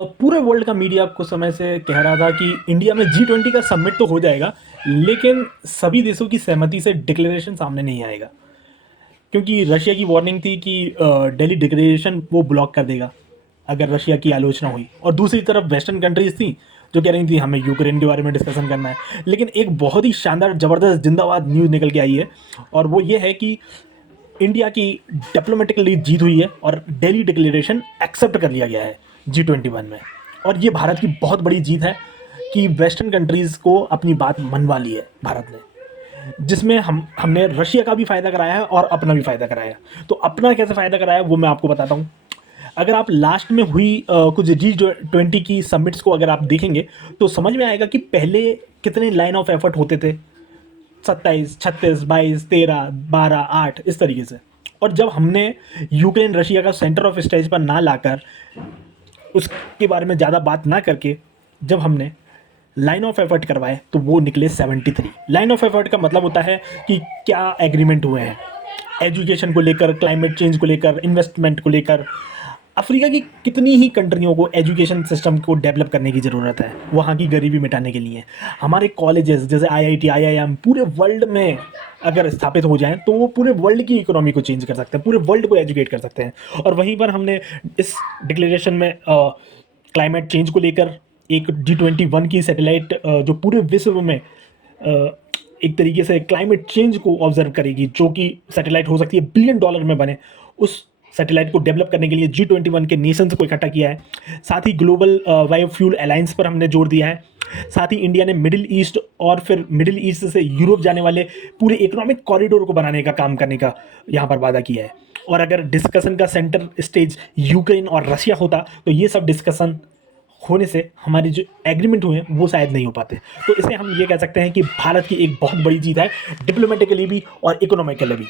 पूरे वर्ल्ड का मीडिया कुछ समय से कह रहा था कि इंडिया में G20 का समिट तो हो जाएगा, लेकिन सभी देशों की सहमति से डिक्लेरेशन सामने नहीं आएगा, क्योंकि रशिया की वार्निंग थी कि दिल्ली डिक्लेरेशन वो ब्लॉक कर देगा अगर रशिया की आलोचना हुई। और दूसरी तरफ वेस्टर्न कंट्रीज थी जो कह रही थी हमें यूक्रेन के बारे में डिस्कशन करना है। लेकिन एक बहुत ही शानदार ज़बरदस्त जिंदाबाद न्यूज़ निकल के आई है, और वो ये है कि इंडिया की डिप्लोमेटिकली जीत हुई है और दिल्ली डिक्लेरेशन एक्सेप्ट कर लिया गया है G21 में। और ये भारत की बहुत बड़ी जीत है कि वेस्टर्न कंट्रीज़ को अपनी बात मनवा ली है भारत ने, जिसमें हमने रशिया का भी फ़ायदा कराया है और अपना भी फ़ायदा कराया है। तो अपना कैसे फ़ायदा कराया वो मैं आपको बताता हूँ। अगर आप लास्ट में हुई कुछ G20 की समिट्स को अगर आप देखेंगे तो समझ में आएगा कि पहले कितने लाइन ऑफ एफर्ट होते थे, 27, 36, 22, 13, 12, 8 इस तरीके से। और जब हमने यूक्रेन रशिया का सेंटर ऑफ स्टेज पर ना लाकर, उसके बारे में ज़्यादा बात ना करके, जब हमने लाइन ऑफ एफर्ट करवाए तो वो निकले 73। लाइन ऑफ एफर्ट का मतलब होता है कि क्या एग्रीमेंट हुए हैं एजुकेशन को लेकर, क्लाइमेट चेंज को लेकर, इन्वेस्टमेंट को लेकर। अफ्रीका की कितनी ही कंट्रियों को एजुकेशन सिस्टम को डेवलप करने की ज़रूरत है वहाँ की गरीबी मिटाने के लिए। हमारे कॉलेजेस जैसे IIT, IIM पूरे वर्ल्ड में अगर स्थापित हो जाएं तो वो पूरे वर्ल्ड की इकोनॉमी को चेंज कर सकते हैं, पूरे वर्ल्ड को एजुकेट कर सकते हैं। और वहीं पर हमने इस डिक्लेरेशन में क्लाइमेट चेंज को लेकर एक G21 की सैटेलाइट जो पूरे विश्व में एक तरीके से क्लाइमेट चेंज को ऑब्जर्व करेगी, जो कि सैटेलाइट हो सकती है $1 बिलियन में बने, उस सैटेलाइट को डेवलप करने के लिए G21 के नेशंस को इकट्ठा किया है। साथ ही ग्लोबल बायोफ्यूल अलायंस पर हमने जोर दिया है। साथ ही इंडिया ने मिडिल ईस्ट और फिर मिडिल ईस्ट से यूरोप जाने वाले पूरे इकोनॉमिक कॉरिडोर को बनाने का काम करने का यहाँ पर वादा किया है। और अगर डिस्कशन का सेंटर स्टेज यूक्रेन और रशिया होता तो ये सब डिस्कशन होने से हमारे जो एग्रीमेंट हुए हैं वो शायद नहीं हो पाते। तो इसे हम ये कह सकते हैं कि भारत की एक बहुत बड़ी जीत है, डिप्लोमेटिकली भी और इकोनॉमिकली भी।